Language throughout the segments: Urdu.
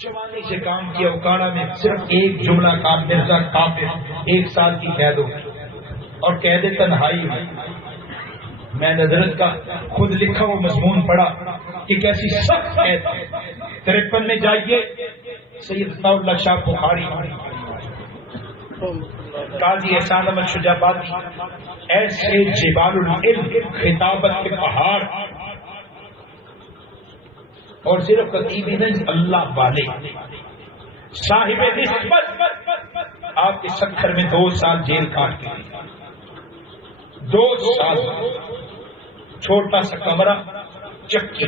جوانی سے کام کیا اکاڑا میں صرف ایک جملہ کام مرزا کافر 1 سال کی قید ہو اور قید تنہائی میں نے حضرت کا خود لکھا وہ مضمون پڑھا کہ کیسی سخت قید 53 میں جائیے سید ثناء اللہ شاہ بخاری قاضی احسان احمد شجابادی ایسے جبال العلم خطابت کے پہاڑ اور صرف خطیب ہی نہیں اللہ والے صاحب نسبت آپ کے سکھر میں 2 سال جیل کاٹ کے 2 سال چھوٹا سا کمرہ چکی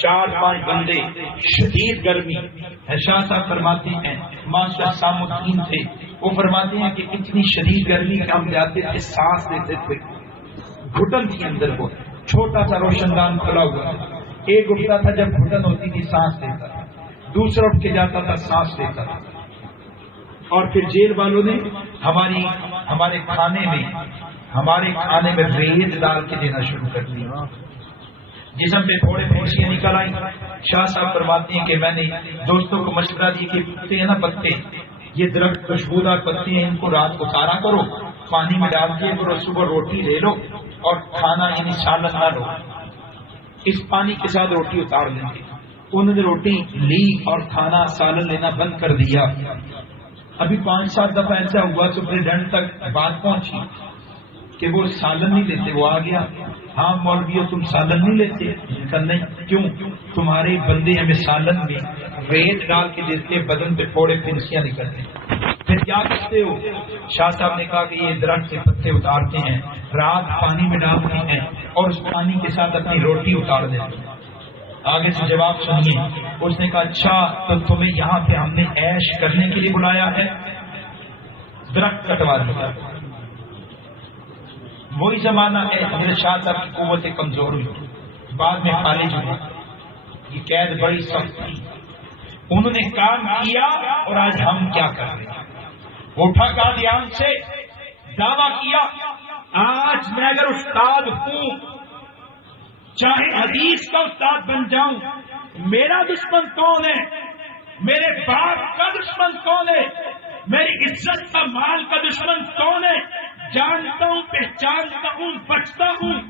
4-5 بندے شدید گرمی شاہ صاحب فرماتے ہیں ماسٹر سامودین تھے وہ فرماتے ہیں کہ اتنی شدید گرمی کہ ہم جاتے تھے سانس لیتے تھے گھٹن کے اندر وہ چھوٹا سا روشن دان کھلا ہوا ایک اٹھتا تھا جب گھٹن ہوتی تھی سانس لیتا تھا دوسرا اٹھ کے جاتا تھا سانس لیتا تھا اور پھر جیل والوں نے ہمارے کھانے میں ریت ڈال کے دینا شروع کر دیا جسم پہ تھوڑے پھینسیاں نکل آئی شاہ صاحب فرماتے ہیں کہ میں نے دوستوں کو مشورہ دیا کہ پتے ہیں نا پتے یہ درخت خوشبودار پتے ہیں ان کو رات کو اتارا کرو پانی میں ڈال کے کرو صبح روٹی لے لو اور کھانا یعنی سالن نہ لو اس پانی کے ساتھ روٹی اتار لیں گے انہوں نے روٹی لی اور کھانا سالن لینا بند کر دیا ابھی 5-7 دفعہ ایسا ہوا سپرنٹینڈنٹ تک بات پہنچی کہ وہ سالن نہیں لیتے وہ آ گیا ہاں مولویو تم سالن نہیں لیتے نہیں کیوں تمہارے بندے ہمیں سالن میں ریت ڈال کے دیتے بدن پہ تھوڑے پھنسیاں نکلتے پھر کیا کرتے ہو شاہ صاحب نے کہا کہ یہ درخت کے پتے اتارتے ہیں رات پانی میں ڈالتے ہیں اور اس پانی کے ساتھ اپنی روٹی اتار دیتے ہیں آگے سے جواب سنیے اس نے کہا اچھا تو تمہیں یہاں پہ ہم نے عیش کرنے کے لیے بلایا ہے درخت کٹوا دیا وہی زمانہ ہے حضرت شاہ صاحب کی قوت کمزور ہوئی بعد میں خارج ہوئی یہ قید بڑی سخت تھی انہوں نے کام کیا اور آج ہم کیا کر رہے ہیں اٹھا قادیان سے دعویٰ کیا آج میں اگر استاد ہوں چاہے حدیث کا استاد بن جاؤں میرا دشمن کون ہے میرے باپ کا دشمن کون ہے میری عزت کا مال کا دشمن کون ہے جانتا ہوں پہچانتا ہوں بچتا ہوں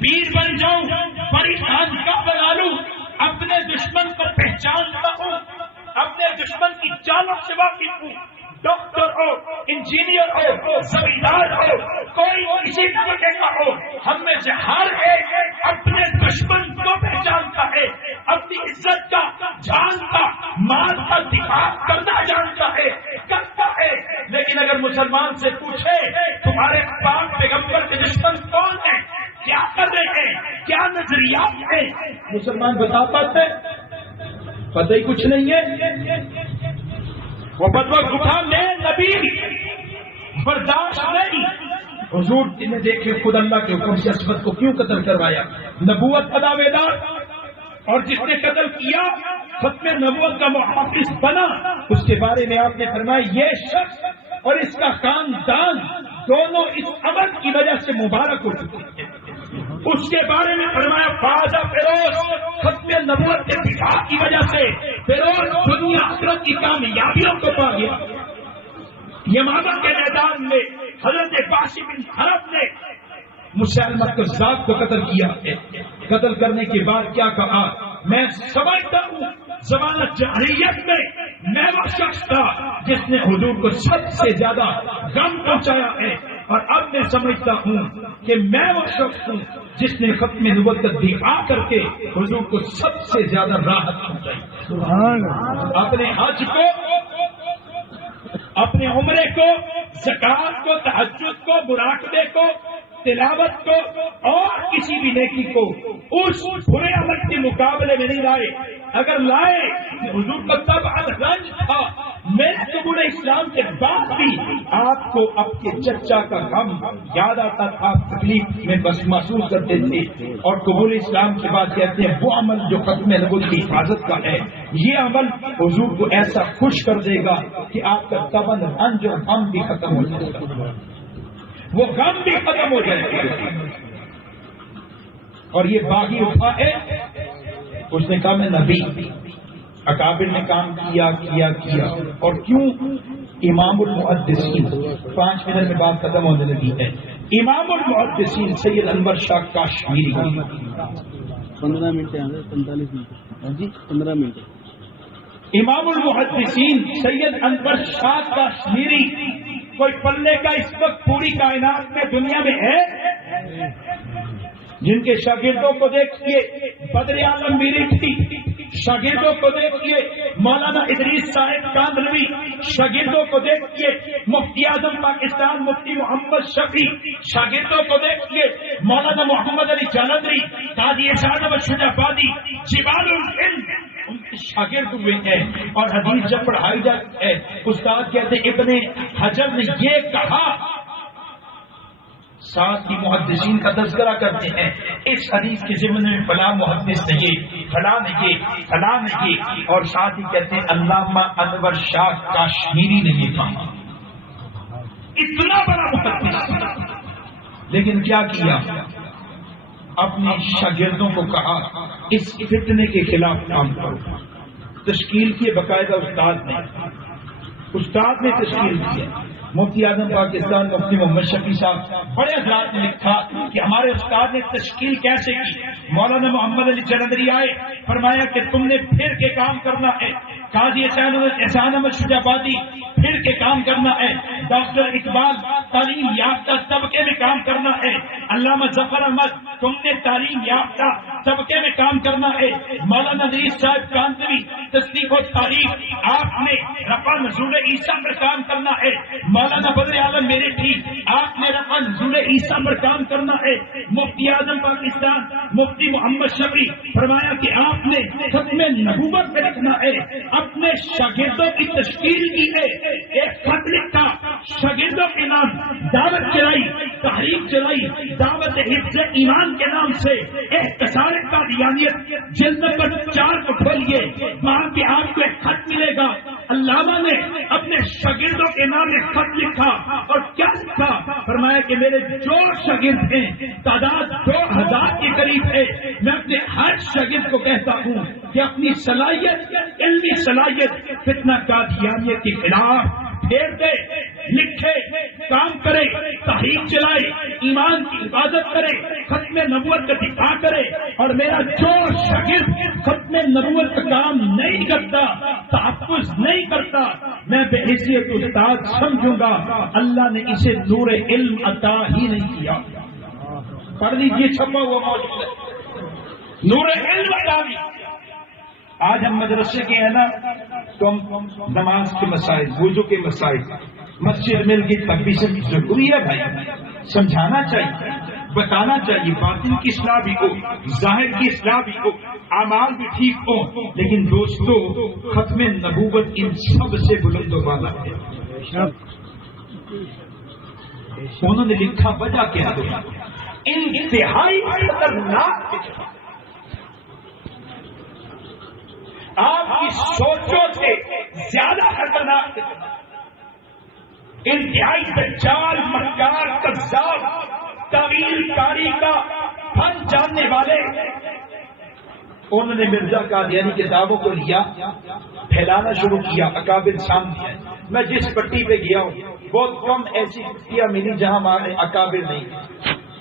پیر بن جاؤں بڑی خان کا بنا لوں اپنے دشمن کو پہچانتا ہوں اپنے دشمن کی چالوں سے واقف ہوں ڈاکٹر ہو انجینئر ہو زمیندار ہو کوئی کسی طریقے کا ہو ہم میں سے ہر ایک اپنے دشمن کو پہچانتا ہے اپنی عزت کا جانتا مال کا دفاع کرنا جانتا ہے کرتا ہے لیکن اگر مسلمان سے پوچھے تمہارے پاک پیغمبر کے دشمن کون ہیں کیا کر رہے ہیں کیا نظریات ہیں مسلمان بتا پاتے پتہ ہی کچھ نہیں ہے وہ بدوا اٹھا میں نبی برداشت نہیں حضور نے دیکھے خود اللہ کے حکم سے اسود کو کیوں قتل کروایا نبوت کا دعوے دار اور جس نے قتل کیا ختم نبوت کا محافظ بنا اس کے بارے میں آپ نے فرمایا یہ شخص اور اس کا خاندان دونوں اس عمل کی وجہ سے مبارک ہو چکے ہیں اس کے بارے میں فرمایا فاضا فیروز ختم نبوت کے دفاع کی وجہ سے فیروز دنیا آخرت کی کامیابیوں کو پا گیا یمامہ کے میدان میں حضرت باسی بن حرب نے مسلمہ کذاب کو قتل کیا قتل کرنے کے بعد کیا کہا میں سمجھتا ہوں زمانہ جاہلیت میں وہ شخص تھا جس نے حضور کو سب سے زیادہ غم پہنچایا ہے اور اب میں سمجھتا ہوں کہ میں وہ شخص ہوں جس نے ختم نبوت کا دفاع کر کے حضور کو سب سے زیادہ راحت پہنچائی اپنے حج کو اپنے عمرے کو زکات کو تہجد کو مراقبے کو تلاوت کو اور کسی بھی نیکی کو اس برے عمل کے مقابلے میں نہیں لائے اگر لائے حضور کا تب رنج تھا میرے قبول اسلام کے بعد بھی آپ کو اب کے چچا کا غم یاد آتا تھا تکلیف میں بس محسوس کرتے تھے اور قبول اسلام کے بعد کہتے ہیں وہ عمل جو ختم نبوت کی حفاظت کا ہے یہ عمل حضور کو ایسا خوش کر دے گا کہ آپ کا تبن رنج اور غم بھی ختم ہو جائے گا وہ غم بھی ختم ہو جائے گا اور یہ باغی اٹھا ہے اس نے کہا میں نبی اکابر نے کام کیا کیا کیا اور کیوں امام المحدثین 5 منٹ میں بات ختم ہونے لگی ہے. امام المحدثین سید انور شاہ کاشمیری 15 منٹ 45 منٹ جی 15 منٹ. امام المحدثین سید انور شاہ کاشمیری کوئی پلے کا اس وقت پوری کائنات میں دنیا میں ہے؟ جن کے شاگردوں کو دیکھیے بدر عالم میرٹھی، شاگردوں کو دیکھیے مولانا ادریس صاحب کاندھلوی، شاگردوں کو دیکھیے مفتی اعظم پاکستان مفتی محمد شفیع، شاگردوں کو دیکھیے مولانا محمد علی جالندری، قاضی احسان احمد شجاعتی، جبال العلم ان کے شاگرد ہوئے ہیں. اور حدیث جب پڑھائی جاتی ہے استاد کہتے ہیں ابن حجر نے یہ کہا، ساتھ ہی محدثین کا تذکرہ کرتے ہیں اس حدیث کے ضمن میں فلاں محدث نے یہ، فلاں نے یہ، فلاں نے یہ، اور ساتھ ہی کہتے ہیں علامہ انور شاہ کاشمیری نے یہ کہا. اتنا بڑا محدث، لیکن کیا کیا؟ اپنے شاگردوں کو کہا اس فتنے کے خلاف کام کرو. تشکیل کی باقاعدہ استاد نے تشکیل کیا. مفتی اعظم پاکستان مفتی محمد شفیع صاحب بڑے حضرات نے لکھا کہ ہمارے استاد نے تشکیل کیسے کی. مولانا محمد علی جالندری آئے، فرمایا کہ تم نے پھر کے کام کرنا ہے. قاضی احسان احمد شجاعتی پھر کے کام کرنا ہے. ڈاکٹر اقبال تعلیم یافتہ طبقے میں کام کرنا ہے. علامہ ظفر احمد تم نے تعلیم یافتہ طبقے میں کام کرنا ہے. مولانا ادریس صاحب کاندھلوی تصدیق و تاریخ آپ نے رفع نزول عیسیٰ پر کام کرنا ہے. مولانا بدر عالم میرٹھی آپ نے رفع نزول عیسیٰ پر کام کرنا ہے. مفتی اعظم پاکستان مفتی محمد شفیع فرمایا کہ آپ نے ختم نبوت پہ لکھنا ہے. اپنے شاگردوں کی تشکیل کی ہے. ایک خط لکھا، شاگردوں کے نام دعوت چلائی، تحریک چلائی، دعوت حفظ ایمان کے نام سے احتساب قادیانیت جلد نمبر 4 کو کھولیے، وہاں پہ آپ کو ایک خط ملے گا. علامہ نے اپنے شاگردوں کے نام ایک خط لکھا اور کیا لکھا؟ فرمایا کہ میرے جو شاگرد ہیں تعداد 2000 کے قریب ہے، میں اپنے ہر شاگرد کو کہتا ہوں کہ اپنی صلاحیت، علمی صلاحیت فتنہ قادیانیت کے خلاف پھیر دے، لکھے، کام کرے، تحریک چلائے، ایمان کی حفاظت کرے، ختم نبوت کا دفاع کرے. اور میرا جو شاگرد ختم نبوت کا کام نہیں کرتا، تحفظ نہیں کرتا، میں بے حیثیت استاد سمجھوں گا. اللہ نے اسے نور علم عطا ہی نہیں کیا. پڑھ لیجیے، چھپا ہوا موجود ہے، نور علم عطا نہیں. آج ہم مدرسے کے ہیں نا تو ہم نماز کے مسائل، وضو کے مسائل مسجد مل کی تب سے ضروری ہے بھائی. سمجھانا چاہیے، بتانا چاہیے. باطن کی اصلاح بھی ہو، ظاہر کی اصلاح بھی ہو، اعمال بھی ٹھیک ہو. لیکن دوستو ختم نبوت ان سب سے بلند و بالا ہے. انہوں نے لکھا وجہ کیا ہے؟ انتہائی خطرناک، آپ کی سوچوں سے زیادہ خطرناک، انتہائی دجال، مکار، کذاب، تعویل کاری کا فن جاننے والے. انہوں نے مرزا قادیانی کے دعووں کو لیا، پھیلانا شروع کیا. اکابر سامنے، میں جس پٹی پہ گیا ہوں بہت کم ایسی پٹیاں ملی جہاں ہمارے اکابر نہیں.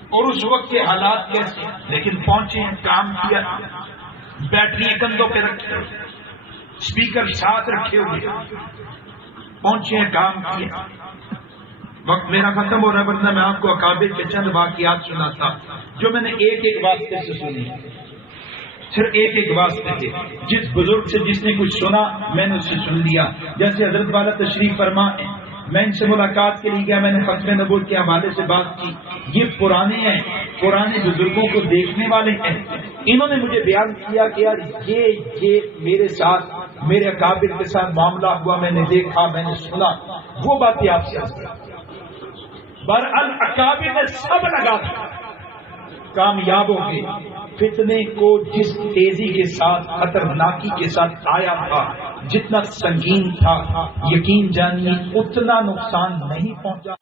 اور اس وقت کے حالات کیسے، لیکن پہنچے ہیں، کام کیا. بیٹری کندھوں پہ رکھے، اسپیکر ساتھ رکھے ہوئے، پہنچے ہیں، کام کیا. وقت میرا ختم ہو رہا ہے، ورنہ میں آپ کو اکابر کے چند واقعات سناتا جو میں نے ایک ایک واسطے سے سنی، صرف ایک ایک واسطے سے. جس بزرگ سے جس نے کچھ سنا میں نے اس سے سن لیا. جیسے حضرت والا تشریف فرما، میں ان سے ملاقات کے لیے گیا، میں نے ختم نبوت کے حوالے سے بات کی. یہ پرانے ہیں، پرانے بزرگوں کو دیکھنے والے ہیں. انہوں نے مجھے بیان کیا کہ یار یہ میرے ساتھ، میرے اکابر کے ساتھ معاملہ ہوا، میں نے دیکھا، میں نے سنا. وہ باتیں آپ سے برحال اکابر نے سب لگا تھا، کامیاب ہو گئے. فتنے کو جس تیزی کے ساتھ، خطرناکی کے ساتھ آیا تھا، جتنا سنگین تھا، یقین جانیے اتنا نقصان نہیں پہنچا.